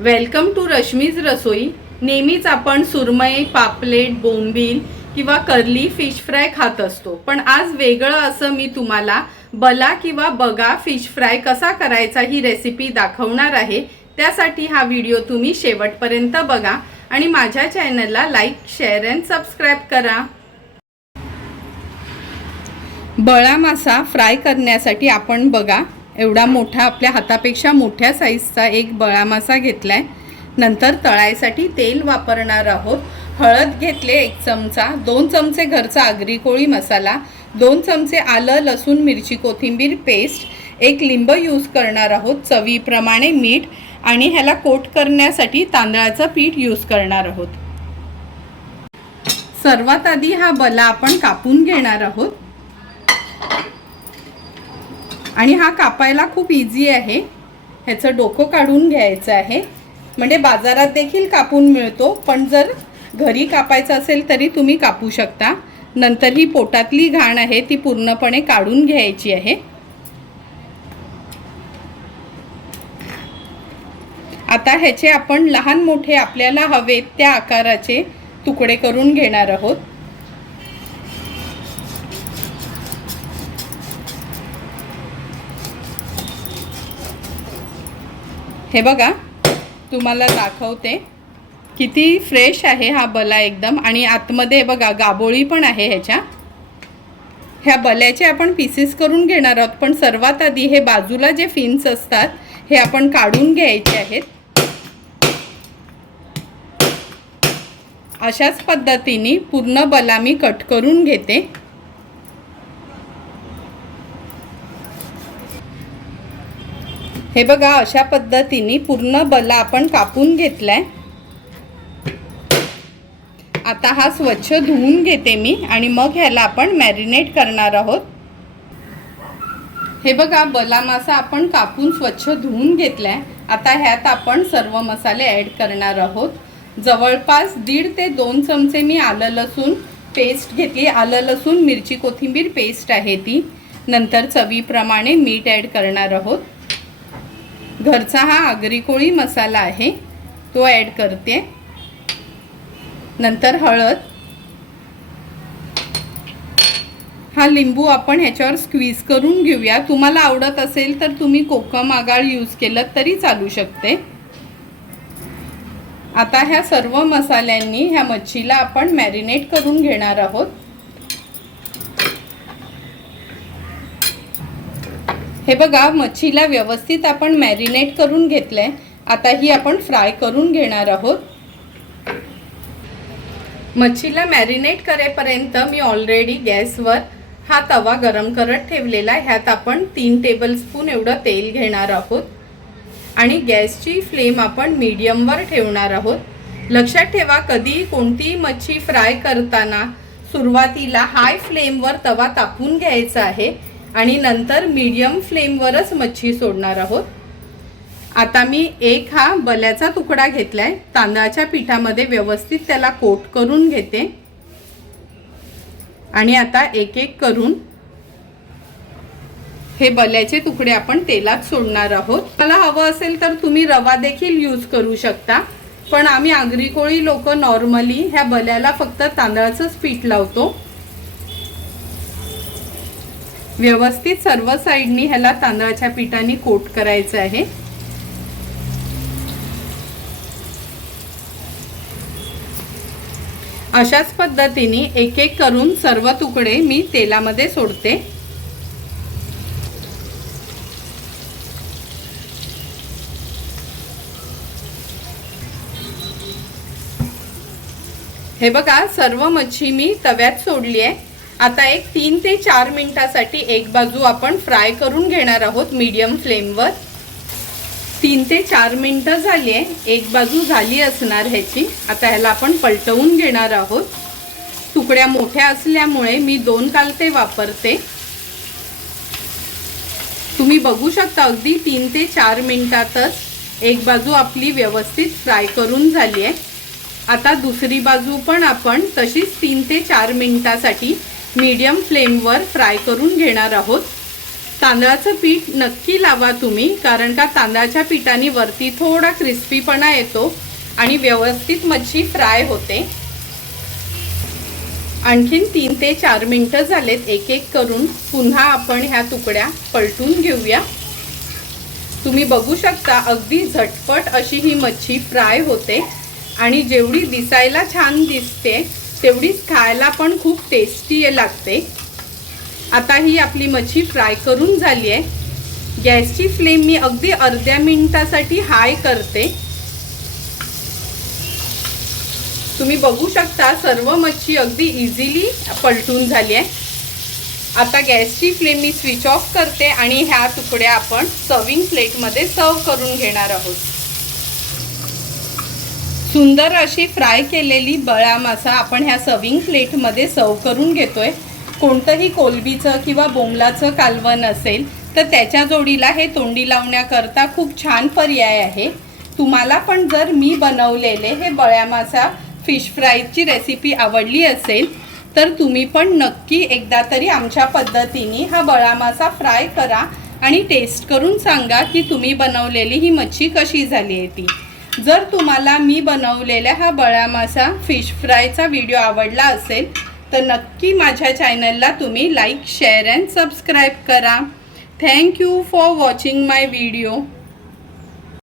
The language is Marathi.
वेलकम टू रश्मीज रसोई नेहमीच आपण सुरमई पापलेट बोंबील किंवा कर्ली फिश फ्राय खात असतो. पण आज वेगळं असं मी तुम्हाला बला किंवा बगा फिश फ्राय कसा करायचा ही रेसिपी दाखवणार आहे. त्यासाठी हा व्हिडिओ तुम्ही शेवटपर्यंत बघा आणि माझ्या चॅनलला लाईक शेअर अँड सबस्क्राईब करा. बळा मासा फ्राय करण्यासाठी आपण बघा. एवढा मोठा आपल्या हातापेक्षा मोठ्या साईजचा एक बळा मासा आहे नंतर तळायसाठी तेल वापरणार आहोत. हळद घेतले एक चमचा दोन चमचे घरचा आगरी कोळी मसाला दोन चमचे आलं लसूण मिरची कोथिंबीर पेस्ट एक लिंब यूज करणार आहोत. चवीप्रमाणे मीठ आणि ह्याला कोट करण्यासाठी तांदळाचं पीठ यूज करणार आहोत. सर्वात आधी हा बला आपण कापून घेणार आहोत. आणि हा कापायला खूप इझी आहे. ह्याचं डोकं काढून घ्यायचं आहे. म्हणजे बाजारात देखील कापून मिळतो पण जर घरी कापायचं असेल तरी तुम्ही कापू शकता. नंतर ही पोटातली घाण आहे ती पूर्णपणे काढून घ्यायची आहे. आता ह्याचे आपण लहान मोठे आपल्याला हवेत त्या आकाराचे तुकडे करून घेणार आहोत. हे बघा तुम्हाला दाखवते. किती फ्रेश आहे हा बला एकदम. आणि आतमध्ये बघा गाबोळी पण आहे ह्याच्या. ह्या बल्याचे आपण पीसेस करून घेणार आहोत पण सर्वात आधी हे बाजूला जे फिन्स असतात हे आपण काढून घ्यायचे आहेत. अशाच पद्धतीने पूर्ण बला मी कट करून घेते. हे बघा अशा पद्धतीने पूर्ण बला आपण कापून घेतलाय. आता हा स्वच्छ धुवून घेते मी आणि मग ह्याला आपण मॅरिनेट करणार आहोत. हे बघा बला मासा आपण कापून स्वच्छ धुवून घेतलाय. आता ह्यात आपण सर्व मसाले ॲड करणार आहोत. जवळपास दीड ते दोन चमचे मी आलं लसूण पेस्ट घेतली. आलं लसूण मिरची कोथिंबीर पेस्ट आहे ती. नंतर चवीप्रमाणे मीठ ॲड करणार आहोत. घरचा हा आगरी कोळी मसाला आहे तो ॲड करते. नंतर हळद. हा लिंबू आपण ह्याच्यावर स्क्वीज करून घेऊया. तुम्हाला आवडत असेल तर तुम्ही कोकम आगाळ यूज केलं तरी चालू शकते. आता ह्या सर्व मसाल्यांनी ह्या मच्छीला आपण मॅरिनेट करून घेणार आहोत. हे बघा मच्छीला व्यवस्थित आपण मॅरिनेट करून घेतलंय. आता ही आपण फ्राय करून घेणार आहोत. मच्छीला मॅरिनेट करेपर्यंत मी ऑलरेडी गॅसवर हा तवा गरम करत ठेवलेला आहे. ह्यात आपण तीन टेबलस्पून एवढं तेल घेणार आहोत. आणि गॅसची फ्लेम आपण मीडियमवर ठेवणार आहोत. लक्षात ठेवा कधी कोणतीही मच्छी फ्राय करताना सुरुवातीला हाय फ्लेमवर तवा तापून घ्यायचा आहे. आणि नंतर मीडियम फ्लेमवरच मच्छी सोडणार आहोत. आता मी एक हा बल्याचा तुकडा घेतलाय. तांदळाच्या पिठामध्ये व्यवस्थित त्याला कोट करून घेते. आणि आता एक एक करून हे बल्याचे तुकडे आपण तेलात सोडणार आहोत. मला हवं असेल तर तुम्ही रवा देखील यूज करू शकता. पण आम्ही आगरी कोळी लोक नॉर्मली ह्या बल्याला फक्त तांदळाचंच पीठ लावतो. व्यवस्थित सर्व साईडनी ह्याला तांदळाच्या पिठाने कोट करायचं आहे. अशाच पद्धतीने एक एक करून सर्व तुकडे मी तेलामध्ये सोडते. हे बघा सर्व मच्छी मी तव्यात सोडली आहे. आता एक तीन ते चार मिनिटासाठी एक बाजू आपण फ्राय करून घेणार आहोत मीडियम फ्लेमवर तीन ते चार मिनटं झाली आहे. एक बाजू झाली असणार ह्याची. आता ह्याला आपण पलटवून घेणार आहोत. तुकड्या मोठ्या असल्यामुळे मी दोन कालते वापरते. तुम्ही बघू शकता अगदी तीन ते चार मिनटातच एक बाजू आपली व्यवस्थित फ्राय करून झाली आहे. आता दुसरी बाजू पण आपण तशीच तीन ते चार मिनिटासाठी मीडियम फ्लेमवर फ्राय करून घेणार आहोत. तांदळाचं पीठ नक्की लावा तुम्ही कारण का तांदळाच्या पिठाने वरती थोडा क्रिस्पीपणा येतो आणि व्यवस्थित मच्छी फ्राय होते. आणखीन तीन ते चार मिनटं झालेत एक एक करून पुन्हा आपण ह्या तुकड्या पलटून घेऊया. तुम्ही बघू शकता अगदी झटपट अशी ही मच्छी फ्राय होते. आणि जेवढी दिसायला छान दिसते तेवढीच खायला पण खूप टेस्टी लागते. आता ही आपली मच्छी फ्राय करून झाली आहे. गॅसची फ्लेम मी अगदी अर्ध्या मिनिटासाठी हाय करते. तुम्ही बघू शकता सर्व मच्छी अगदी इझिली पलटून झाली आहे. आता गॅसची फ्लेम मी स्विच ऑफ करते आणि ह्या तुकड्या आपण सर्विंग प्लेटमध्ये सर्व करून घेणार आहोत. सुंदर अशी फ्राय केलेली बळा मासा आपण ह्या सर्विंग प्लेटमध्ये सर्व करून घेतोय. कोणतंही कोलबीचं किंवा बोंबलाचं कालवण असेल तर त्याच्या जोडीला हे तोंडी लावण्याकरता खूप छान पर्याय आहे. तुम्हाला पण जर मी बनवलेले हे बळ्या मासा फिश फ्रायची रेसिपी आवडली असेल तर तुम्ही पण नक्की एकदा तरी आमच्या पद्धतीने हा बळा मासा फ्राय करा आणि टेस्ट करून सांगा की तुम्ही बनवलेली ही मच्छी कशी झाली आहे ती. जर तुम्हाला मी बनवलेल्या हा बळा मासा फिश फ्रायचा व्हिडिओ आवडला असेल तर नक्की माझ्या चॅनलला तुम्ही लाईक शेअर अँड सबस्क्राईब करा. Thank you for watching my video